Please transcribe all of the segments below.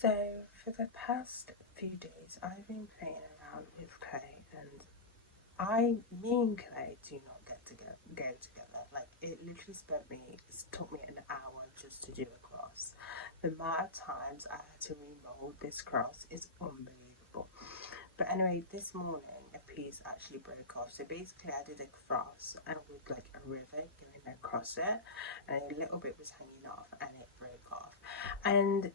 So for the past few days, I've been playing around with clay, and me and clay do not go together. Like it literally it took me an hour just to do a cross. The amount of times I had to remold this cross is unbelievable. But anyway, this morning a piece actually broke off. So basically, I did a cross and with like a rivet going across it, and a little bit was hanging off, and it broke off. And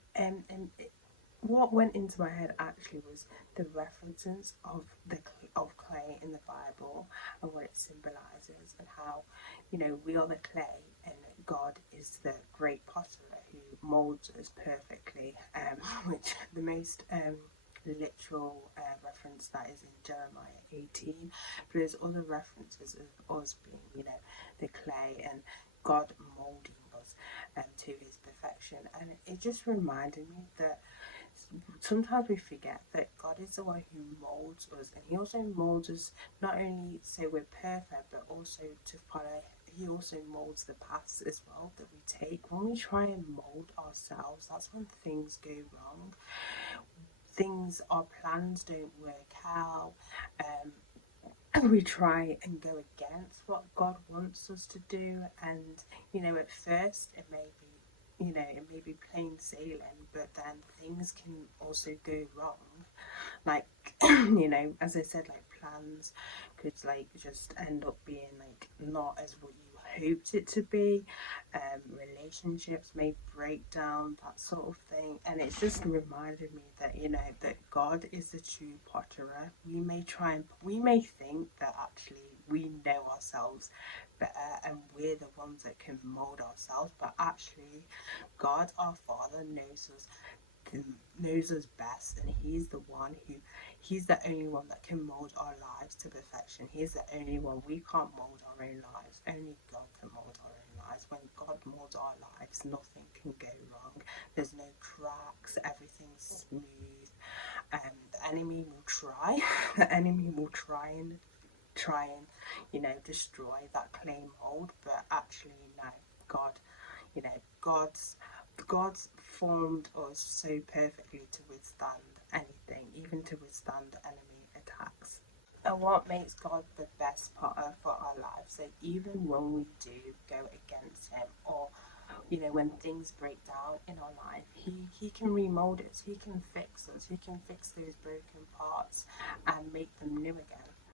what went into my head actually was the references of clay in the Bible and what it symbolizes, and how we are the clay and God is the great potter who molds us perfectly. Which the most literal reference that is in Jeremiah 18, but there's other references of us being, the clay and God molding us to his perfection. And it just reminded me that sometimes we forget that God is the one who molds us, and he also molds us not only so we're perfect, but also to follow. He also molds the paths as well that we take. When we try and mold ourselves, that's when things go wrong. Our plans don't work out. We try and go against what God wants us to do, and at first it may be plain sailing, but then things can also go wrong. Like as I said, like plans could like just end up being like not as what you hoped it to be. Relationships may break down, that sort of thing. And it's just reminded me that that God is the true potterer. We may think that actually we know ourselves better and we're the ones that can mold ourselves, but actually God our Father knows us best, and he's the only one that can mold our lives to perfection. He's the only one. We can't mold our own lives. Only God can mold our own lives. When God molds our lives, nothing can go wrong. There's no cracks. Everything's smooth. The enemy will try. The enemy will try and destroy that clay mold, but actually no. God, God's formed us so perfectly to withstand anything, even to withstand enemy attacks. And what makes God the best partner for our lives? So even when we do go against him, or when things break down in our life, he can remold us, he can fix us, he can fix those broken parts and make them new again.